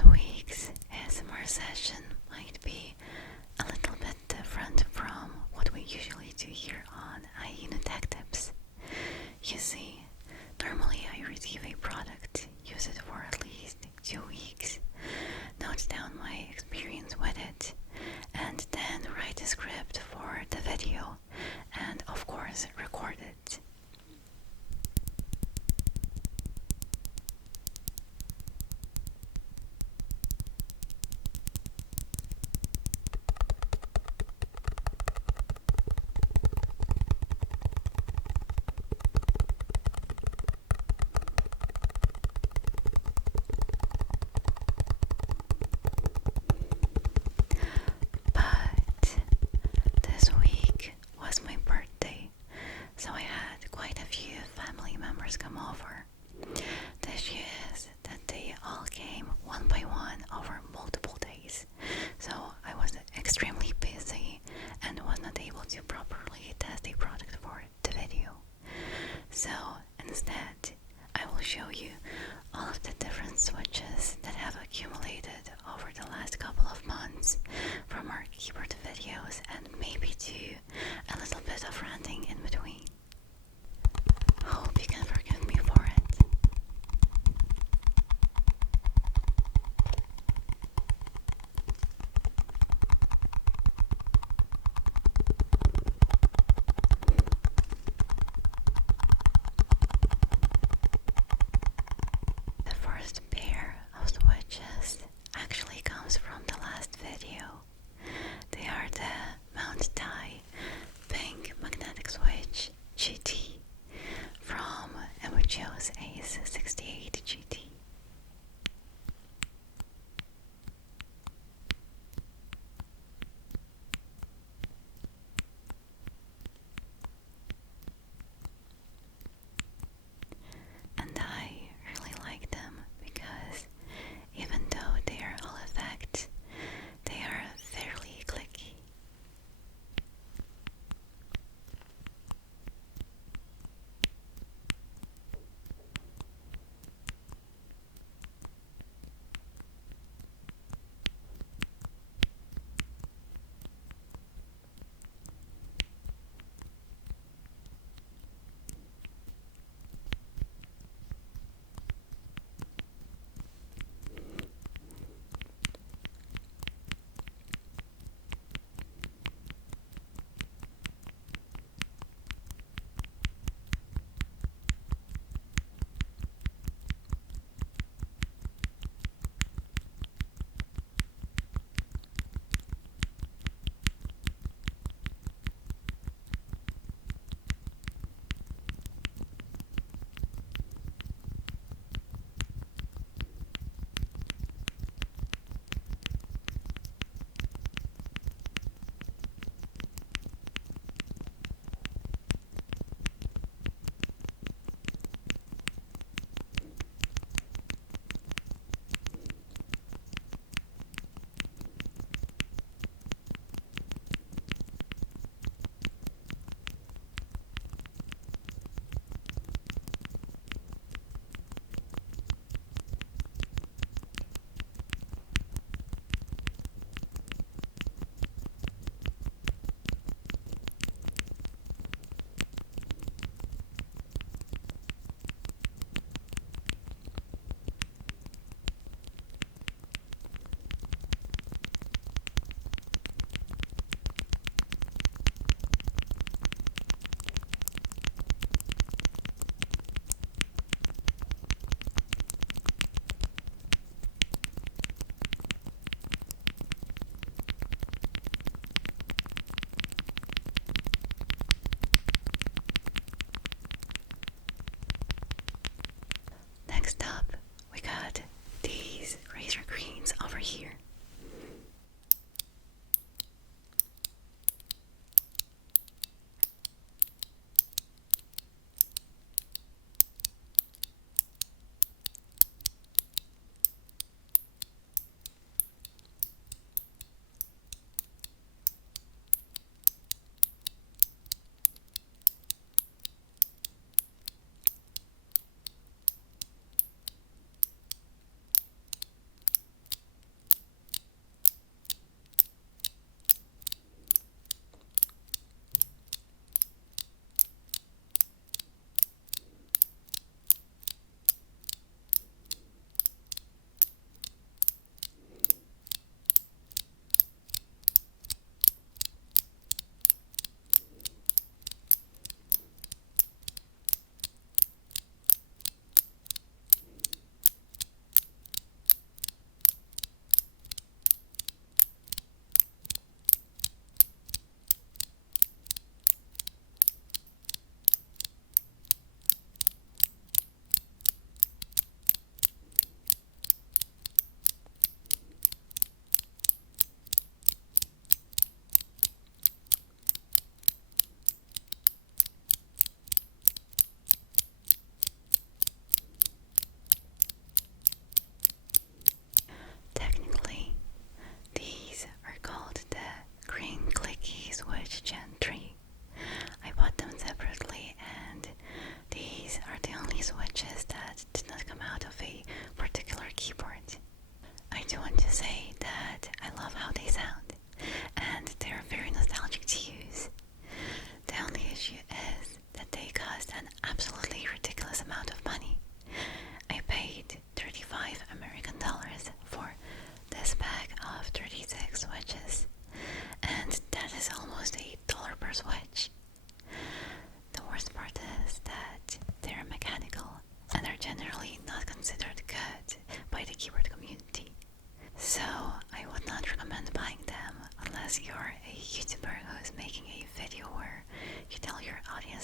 This week's ASMR session might be a little bit different from what we usually do here on Tech Tips. You see, normally I receive a product, use it for at least 2 weeks, note down my experience with it, and then write a script for the video, and of course record it. But this week was my birthday, so I had quite a few family members come over. The issue is that they all came one by one over multiple days, so I was extremely busy and was not able to properly test the product for the video. So instead, I will show you all of the different switches that have accumulated over the last couple of months from our keyboard videos, and maybe do a little bit of ranting in between. Hope you can forgive me for it.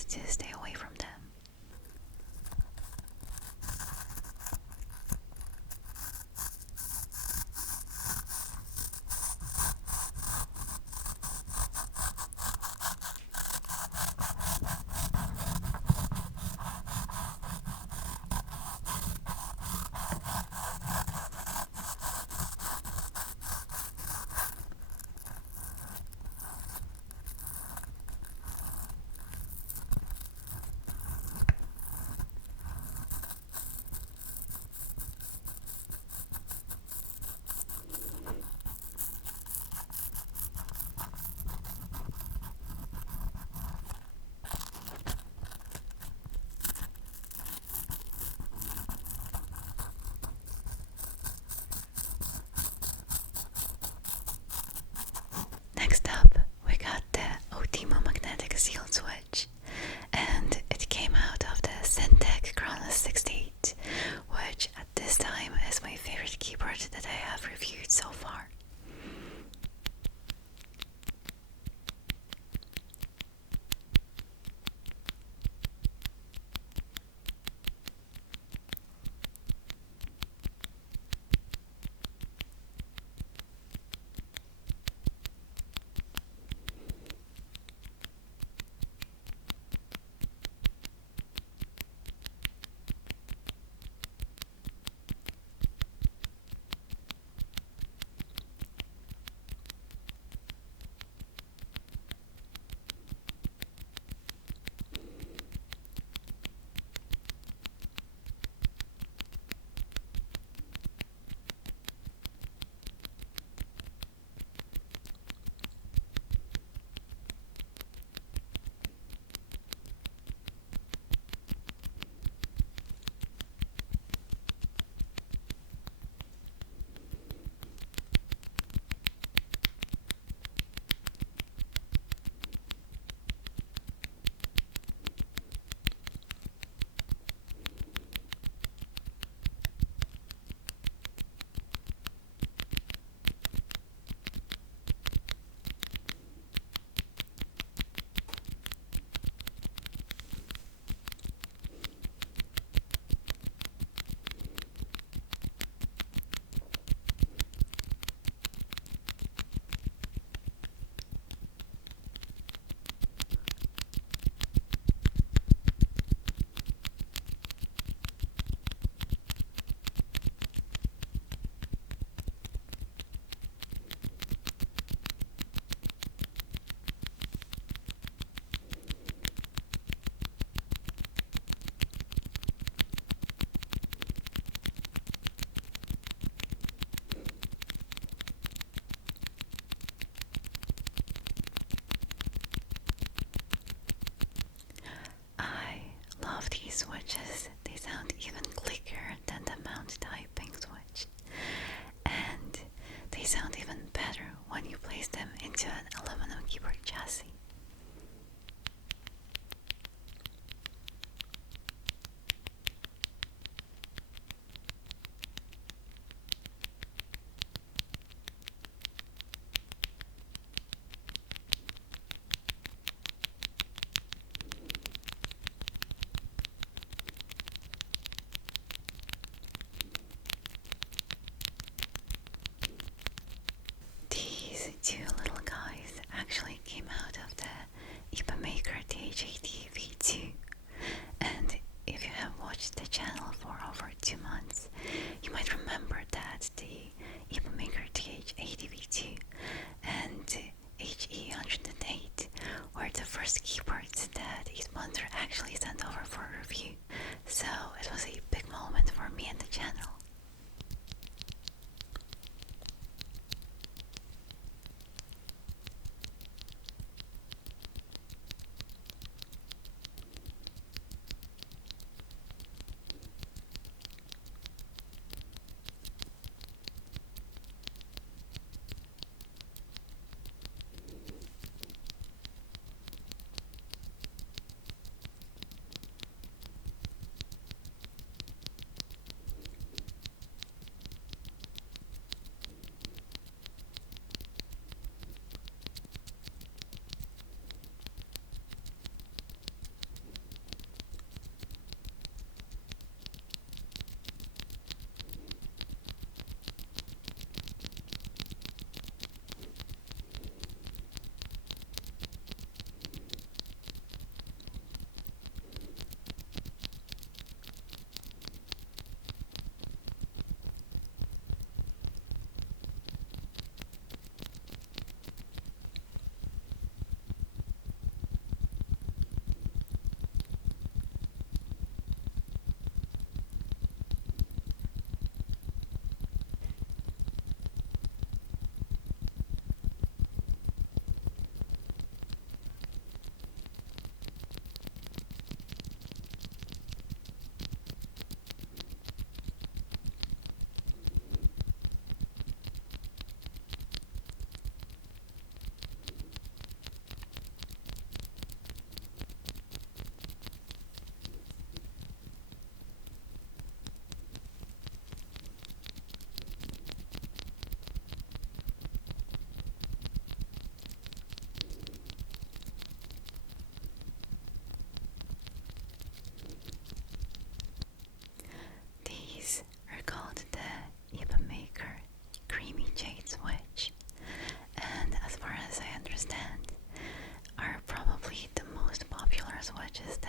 best to stay away from them. Next up, we got the Oimo magnetic seal switch, and it came out of the Syntec Chronos 68, which at this time is my favorite keyboard that I have reviewed so far. These switches, they sound even clicker than the mount typing switch, and they sound even better when you place them into an aluminum keyboard chassis. Two little guys actually came out of the Oimo and Maker TH80 V2, and if you have watched the channel for over 2 months, you might remember that the Oimo and Maker TH80 V2 and HE108 were the first keyboards that a sponsor actually sent over for review, so it was a big moment for me and the channel.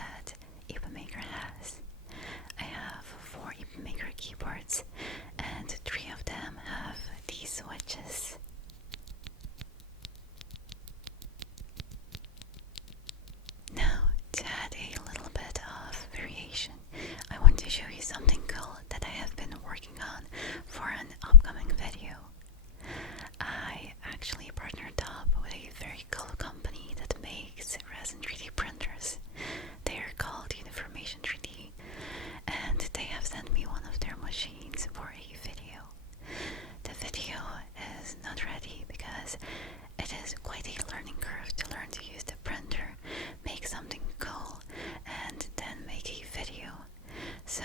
that Oimo and Maker has. I have 4 Oimo and Maker keyboards, and 3 of them have these switches. Now, to add a little bit of variation, I want to show you something cool that I have been working on for an upcoming video. I actually partnered up with a very cool company that makes resin 3D printers. They are called Uniformation 3D, and they have sent me one of their machines for a video. The video is not ready because it is quite a learning curve to learn to use the printer, make something cool, and then make a video. So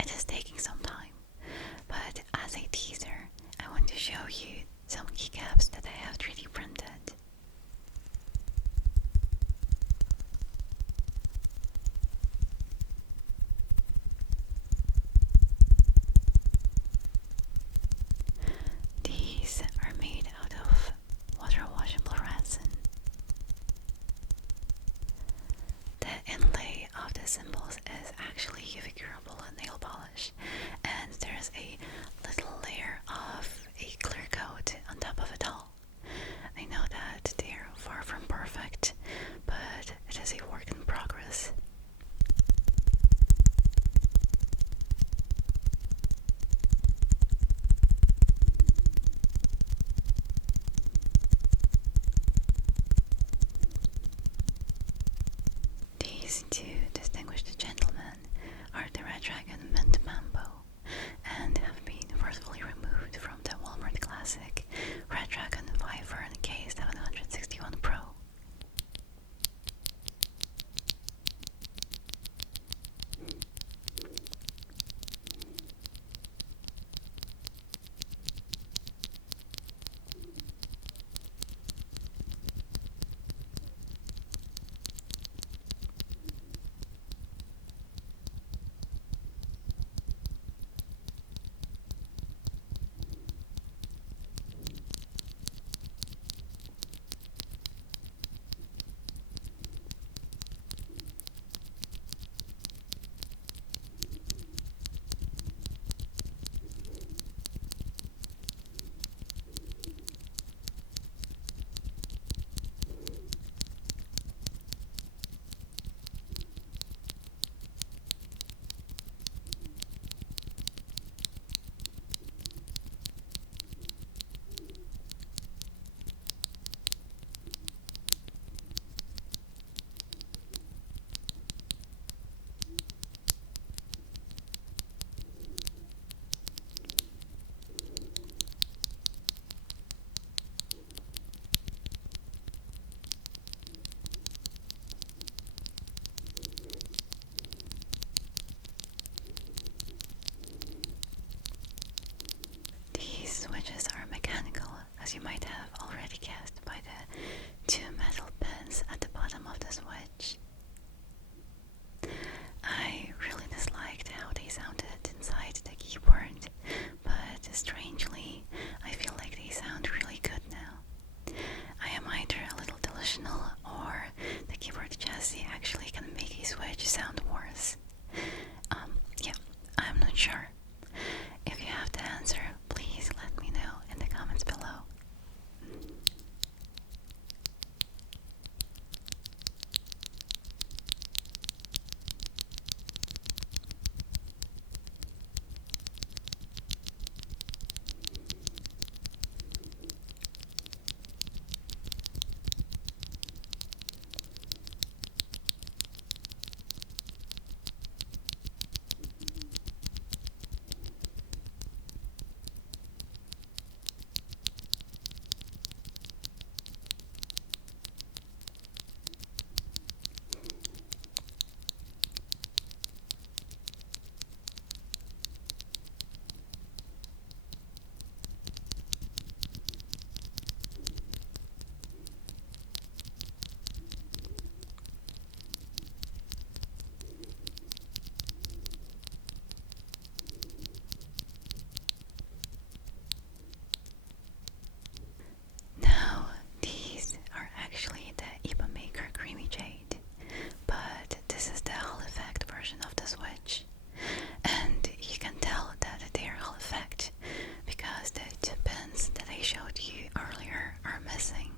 it is taking some time. But as a teaser, I want to show you some keycaps that I have 3D printed. These are made out of water washable resin. The inlay of the symbols is actually UV curable nail polish, and there's a little layer of a clear coat on top of it all. I know that they're far from perfect, but it is a work in progress. These 2 distinguished gentlemen are the Red Dragon Mint Mambo and have been forcefully removed from the Walmart Classic Red Dragon Wyvern K761 Pro. version of the switch, and you can tell that they are all effect because the two pins that I showed you earlier are missing.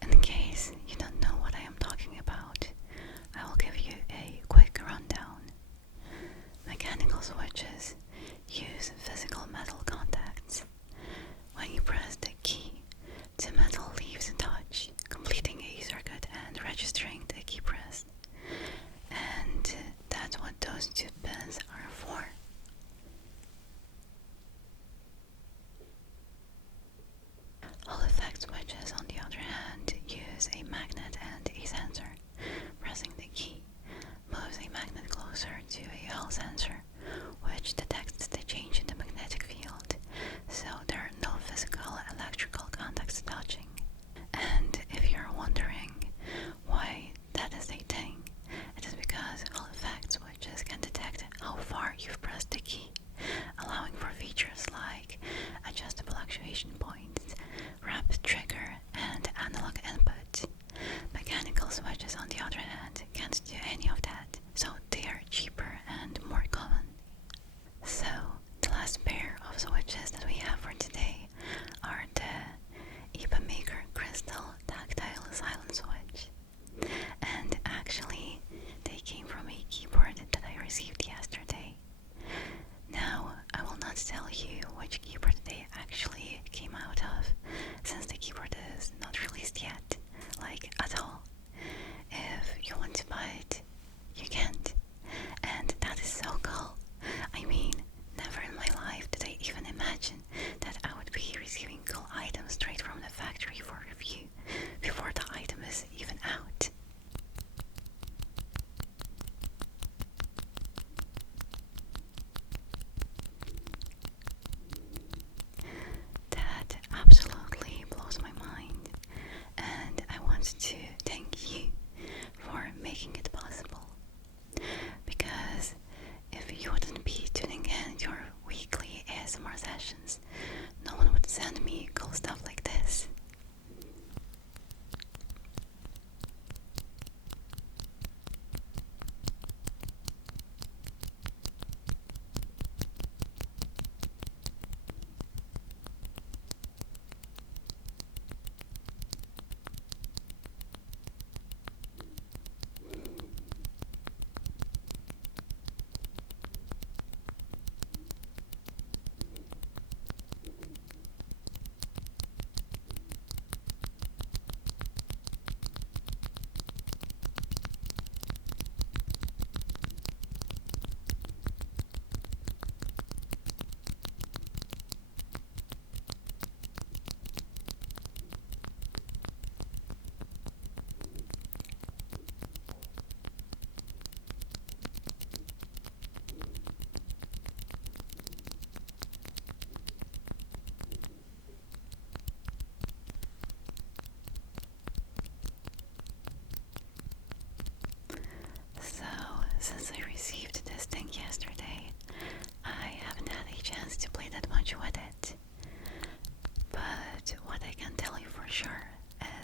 In case you don't know what I am talking about, I will give you a quick rundown. Mechanical switches use physical metal contacts. When you press the key, the metal leaves a touch, completing a circuit and registering the key press. And that's what those two pins are for. Hall effect switches, on the other hand, use a magnet and a sensor. Pressing the key moves a magnet closer to a Hall sensor, which detects the change in the magnetic field, so there are no physical electrical contacts touching. And if you're wondering why that is a thing, it is because Hall effect switches can detect how far you've pressed the key, allowing for features like adjustable actuation points, rapid trigger, and analog input. Mechanical switches, on the other hand, can't do any of that, so they are cheaper and more common. So, the last pair of switches that we have for today are the Oimo and Maker Crystal Tactile Silent Switch. And actually, they came from a keyboard that I received yesterday. Now, I will not tell you which keyboard they actually came out of, since the keyboard is not released yet, like at all. If you want to buy it, you can't. And that is so cool. I mean, never in my life did I even imagine that I would be receiving cool items straight from the factory for review before the item is even out. That absolutely blows my mind, and I want to thank you for making it possible. Because if you wouldn't be tuning in your weekly ASMR sessions, no one would send me cool stuff like this. sure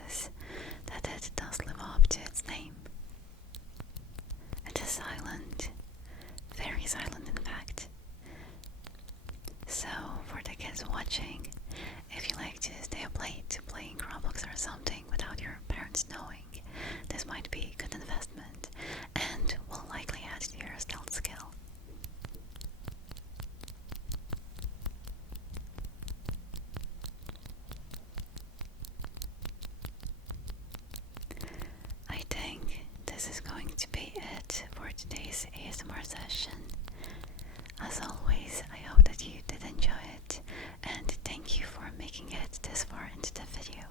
is that it does live up to its name. It is silent, very silent in fact. So for the kids watching, if you like to stay up late playing Roblox or something without your parents knowing, this might be a good investment and will likely add to your stealth skill. I think this is going to be it for today's ASMR session. As always, I hope that you did enjoy it, and thank you for making it this far into the video.